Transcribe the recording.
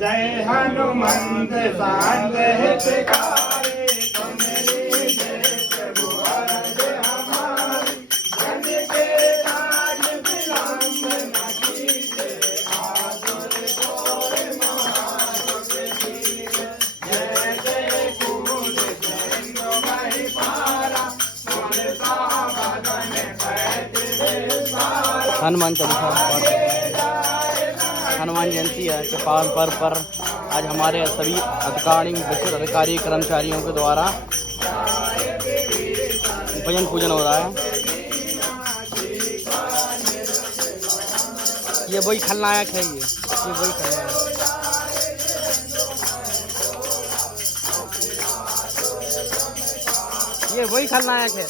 जय हनुमंत शांत हितकारी तुम्हारी जय प्रभु अरज हमारी जन के काज विलंब न कीजिए आतुर घोर महादुख दीजिए जय जय कूद जय महि पारा मनसा भजन पैठ विसारा। हनुमान चालीसा हनुमान जयंती है चौपाल पर आज हमारे सभी अधिकारी विशिष्ट अधिकारी कर्मचारियों के द्वारा भजन पूजन हो रहा है। ये वही खलनायक है, ये वही खलनायक। ये वही खलनायक है।